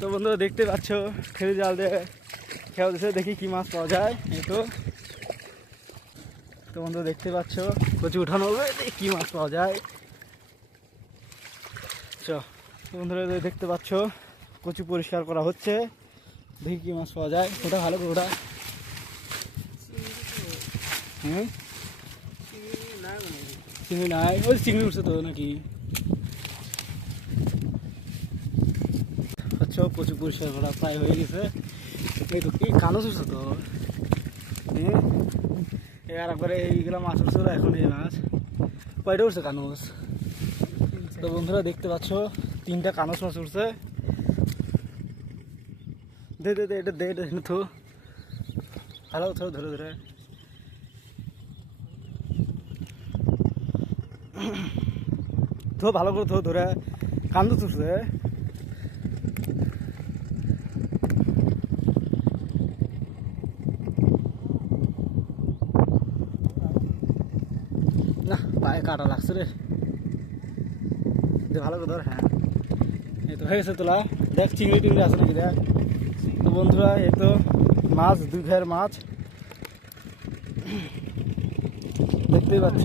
তো বন্ধুরা দেখতে পাচ্ছ খেলে জাল দিয়ে খেয়াল দিচ্ছে, দেখি কি মাছ পাওয়া যায়। এই তো বন্ধুরা দেখতে পাচ্ছ কচু উঠানো হবে, দেখি কি মাছ পাওয়া যায়। বন্ধুরা দেখতে পাচ্ছ কচু পরিষ্কার করা হচ্ছে, দেখি কি মাছ পাওয়া যায়। ওটা ভালো করে ওটা। হ্যাঁ চিংড়ি নাই, ওই চিংড়ি উঠছে তো নাকি। আচ্ছা কচু পরিষ্কার করা প্রায় হয়ে গেছে। এই তো কি কানো উঠছে তো। হ্যাঁ আর একবারে এইগুলা মাছ উঠছে, এখন এই মাছ কয়টা উঠছে কানুস। তো বন্ধুরা দেখতে পাচ্ছ 3টা কানস মাছ উঠছে। দে দে দে এটা দে থো ভালো থো ধরে ধরে। থো ভালো করে থো ধরে, কান্দু উঠছে। না পায়ে কাটা লাগছে রে, ভালো করে ধর। হ্যাঁ এই তো হয়ে গেছে তোলা। দেখ চিংড়ি টিংড়ি আছে নাকি দেখ। তো বন্ধুরা এই তো মাছ, 2 ঘের মাছ দেখতেই পাচ্ছ।